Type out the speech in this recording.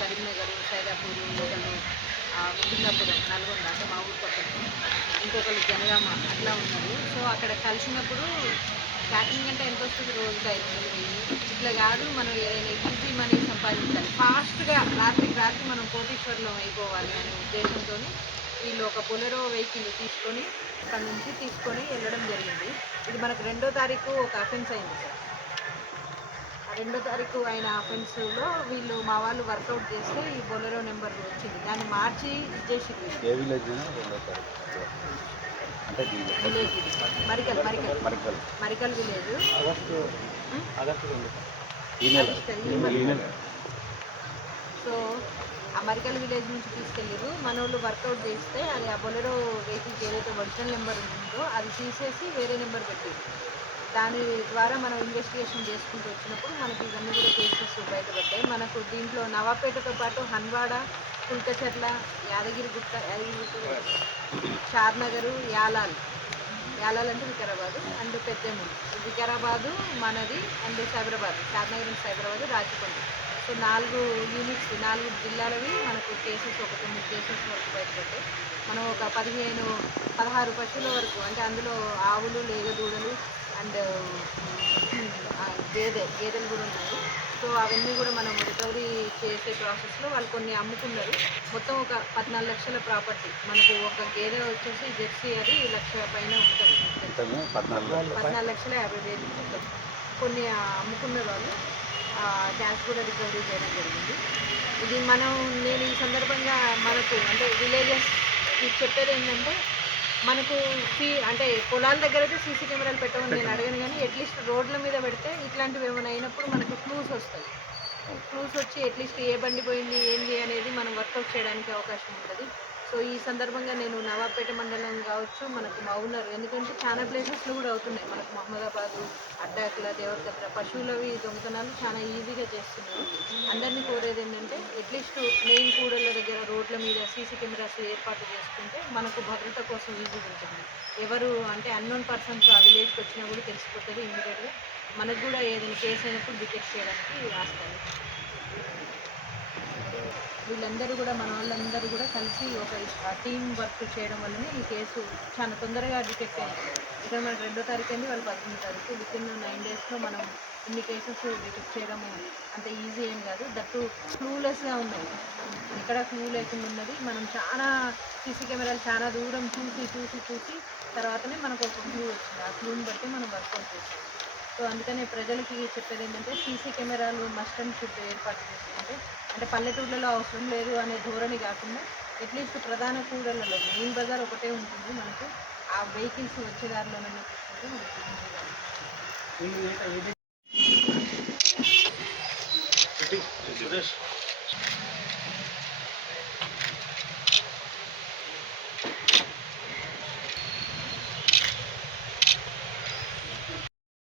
కరీంనగర్ సైదాపూర్ నల్గొండ అంటే మా ఊరు ఇంకొకరు జనగామ అట్లా ఉన్నారు సో అక్కడ కలిసినప్పుడు ప్యాకింగ్ అంటే ఎంత వస్తుంది రోజుకి ఐదు వందలు వెయ్యి? ఇట్లా కాదు మనం ఏదైనా ఈజీ మనీ సంపాదించాలి. ఫాస్ట్గా రాత్రికి రాత్రి మనం కోటేశ్వరంలో అయిపోవాలి అనే ఉద్దేశంతో వీళ్ళు ఒక పొలెరో వెహికల్ తీసుకొని అక్కడ నుంచి తీసుకొని వెళ్ళడం జరిగింది. ఇది మనకు రెండో తారీఖు ఒక అఫెన్స్ అయింది సార్. రెండో తారీఖు అయిన అఫెన్స్లో వీళ్ళు మా వాళ్ళు వర్కౌట్ చేస్తే ఈ బొలెరో నెంబర్ వచ్చింది. దాన్ని మార్చి ఇచ్చేసి ఏ విలేజ్ అంటే మరికల్ మరికల్. మరికల్ మరికల్. విలేజ్. సో ఆ మరికల్ విలేజ్ నుంచి తీసుకెళ్ళారు. మన వాళ్ళు వర్కౌట్ చేస్తే అది ఆ బొలెరో వెహికల్కి ఏదైతే ఒరిజినల్ నెంబర్ ఉందో అది తీసేసి వేరే నెంబర్ పెట్టారు. దాని ద్వారా మనం ఇన్వెస్టిగేషన్ చేసుకుంటూ వచ్చినప్పుడు మనకి ఇవన్నీ కూడా కేసెస్ బయటపడ్డాయి. మనకు దీంట్లో నవాపేటతో పాటు హన్వాడ కుల్కచెట్ల యాదగిరిగుట్ట యాదగిరిగుట్ట షాద్నగరు యాలాల్. యాలాల్ అంటే వికారాబాద్ అండ్ పెద్దమూరు వికారాబాదు మనది and Cyberabad. Charnagar and Cyberabad Rachakonda. So నాలుగు యూనిట్స్ నాలుగు జిల్లాలవి మనకు కేసెస్ ఒక తొమ్మిది కేసెస్ వరకు బయటపడ్డాయి. మనం ఒక పదిహేను పదహారు పశువుల వరకు అంటే అందులో ఆవులు లేదా దూడలు అండ్ గేదె గేదెలు కూడా ఉన్నాయి. సో అవన్నీ కూడా మనం రికవరీ చేసే ప్రాసెస్లో వాళ్ళు కొన్ని అమ్ముకున్నారు. మొత్తం ఒక పద్నాలుగు లక్షల ప్రాపర్టీ మనకు ఒక గేదె వచ్చేసి జెర్సీ అది లక్ష పైన ఉంటుంది. పద్నాలుగు లక్షల యాభై వేలు ఉంటుంది. కొన్ని అమ్ముకున్న వాళ్ళు క్యాష్ కూడా రికవరీ చేయడం జరిగింది. ఇది మనం నేను ఈ సందర్భంగా మనకు అంటే విలేజెస్ చెప్పేది ఏంటంటే మనకు సీ అంటే పొలాల దగ్గర అయితే సీసీ కెమెరాలు పెట్టమని నేను అడగను కానీ అట్లీస్ట్ రోడ్ల మీద పెడితే ఇట్లాంటివి ఏమైనా అయినప్పుడు మనకు క్లూస్ వస్తాయి. క్లూస్ వచ్చి అట్లీస్ట్ ఏ బండి పోయింది ఏంది అనేది మనం వర్కౌట్ చేయడానికి అవకాశం ఉంటుంది సో ఈ సందర్భంగా నేను నవాబ్పేట మండలం కావచ్చు మనకు మౌనర్ ఎందుకంటే చాలా ప్లేసెస్లో కూడా అవుతున్నాయి. మనకు మహమ్మదాబాదు అడ్డాకుల దేవరకద్ర పశువులవి దొంగతనాలు చాలా ఈజీగా చేస్తున్నారు. అందరినీ కోరేది ఏంటంటే అట్లీస్ట్ మెయిన్ కూడళ్ళ దగ్గర రోడ్ల మీద సీసీ కెమెరాస్ ఏర్పాటు చేసుకుంటే మనకు భద్రత కోసం ఈజీగా ఉంటుంది. ఎవరు అంటే అన్నోన్ పర్సన్స్ ఆ విలేజ్కి వచ్చినా కూడా తెలిసిపోతుంది ఇమీడియట్గా మనకు కూడా ఏదైనా కేసు అయినప్పుడు డిటెక్ట్ చేయడానికి ఆస్కారం. వీళ్ళందరూ కూడా మన వాళ్ళందరూ కూడా కలిసి ఒక టీం వర్క్ చేయడం వల్లనే ఈ కేసు చాలా తొందరగా డిటెక్ట్ అయింది. ఇక్కడ మన రెండో తారీఖు అయింది వాళ్ళు పదకొండు తారీఖు. విత్ ఇన్ నైన్ డేస్లో మనం ఇన్ని కేసెస్ డిటెక్ట్ చేయడం అంత ఈజీ ఏం కాదు. దట్టు క్లూలెస్గా ఉన్నాయి. ఇక్కడ క్లూ లేకుండా ఉన్నది. మనం చాలా సీసీ కెమెరాలు చాలా దూరం చూసి చూసి చూసి తర్వాతనే మనకు ఒక క్లూ వచ్చింది. ఆ క్లూని బట్టి మనం వర్కౌట్ చేసాం సో అందుకనే ప్రజలకి చెప్పేది ఏంటంటే సీసీ కెమెరాలు మస్ట్ అండ్ షుడ్ ఏర్పాటు చేసుకుంటే అంటే పల్లెటూర్లలో అవసరం లేదు అనే ధోరణి కాకుండా అట్లీస్ట్ ప్రధాన కూడలలో మెయిన్ బజార్ ఒకటే ఉంటుంది మనకు ఆ వెహికల్స్ వచ్చే దారిలోనే చూసుకుంటే మనకి సురేష్.